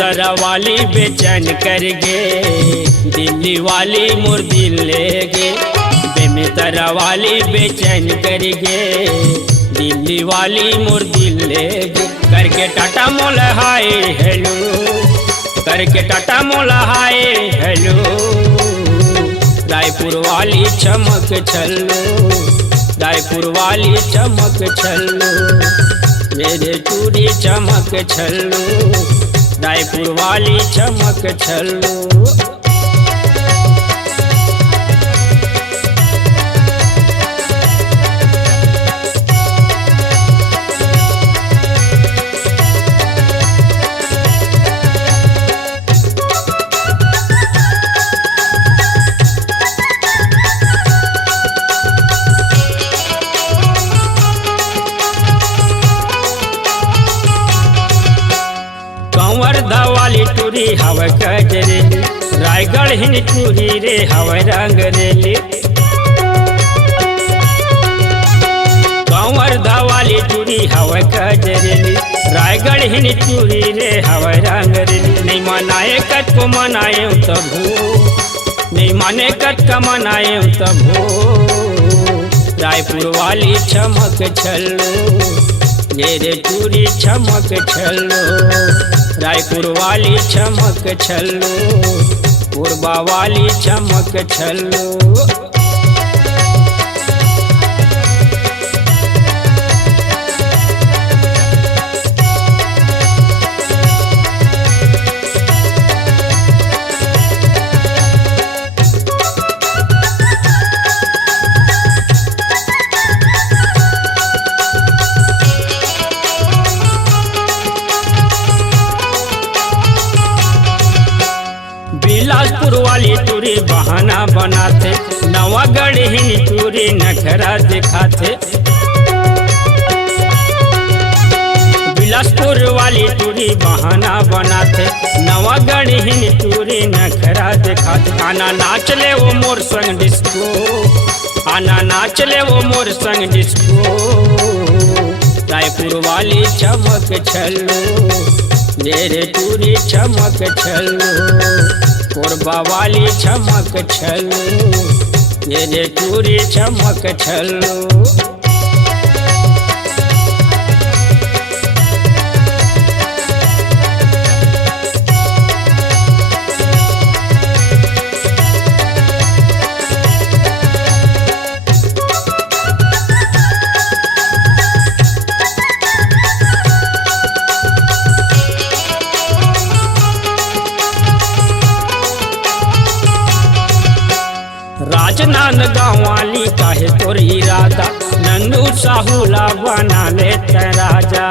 बेमेतरा वाली बेचैन कर गे, दिल्ली वाली मोर दिल ले गे। बेमेतरा वाली बेचैन कर गे, दिल्ली वाली मोर दिल ले गे। करके टाटा मोला हाय हेलो, करके टाटा मोला हाय हेलो। रायपुर वाली चमक छल्लो, रायपुर वाली चमक छल्लो, मेरे चूड़ी चमक छल्लो, रायपुर वाली चमक छल्लो। वर्धा वाली टूरी हवा गजरेली, रायगढ़ हिन टूरी रे हवा रंगरेली। वर्धा वाली टूरी हवा गजरेली, रायगढ़ हिन टूरी रे हवा रंगरेली। नहीं मनाए कट को मनाए तबो, नहीं माने कट का मनाए तबो। रायपुर वाली चमक छल्लो, मेरे टूरी चमक छल्लो, रायपुर वाली चमक छल्लो, पूर्वा वाली चमक छल्लो। बिलासपुर वाली टूरी बहाना बनाते, नवागढ़ ही टूरी नखरा दिखाते। बिलासपुर वाली टूरी बहाना बनाते, नवागढ़ ही टूरी नखरा दिखाते। आना नाच ले वो मोर संग डिस्को, आना नाच ले वो मोर संग डिस्को। रायपुर वाली चमक छल्लो, मेरे टूरी चमक छल्लो, पूर्वा वाली चमक छल्लो, मेरे टूरी चमक छल्लो। राजनांदगांव वाली काहे तोर इरादा, नंदू साहूला बना ले राजा।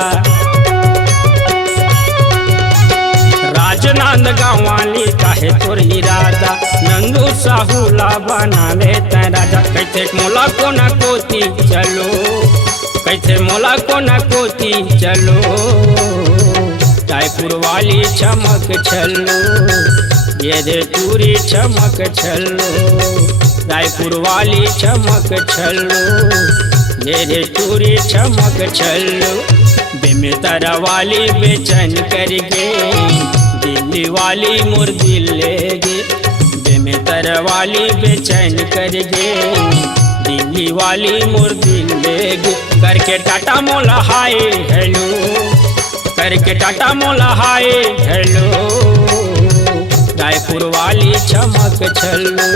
राजनांदगांव वाली काहे तोर इरादा, नंदू साहूला बना ले राजा। कैसे मोला को न कोती चलो, कैसे मोला को न कोती चलो। रायपुर वाली चमक छल्लो, ये टूरी चमक छल्लो, रायपुर वाली चमक छल्लो, मेरे टूरी चमक छल्लो। बेमेतरा वाली बेचैन कर गे, दिल्ली वाली मोर दिल ले गे। बेमेतरा वाली बेचैन कर गे, दिल्ली वाली मोर दिल ले गे। करके टाटा मोला हाय हेलो, करके टाटा मोला हाय हेलो। रायपुर वाली चमक छल्लो,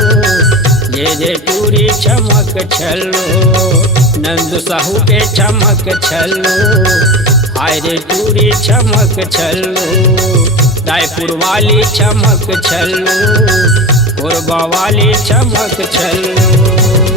ये टूरी चमक छल्लो, नंद साहू के चमक छल्लो, हाय रे टूरी चमक छल्लो। रायपुर वाली चमक छल्लो, पूर्वा वाली चमक छल्लो।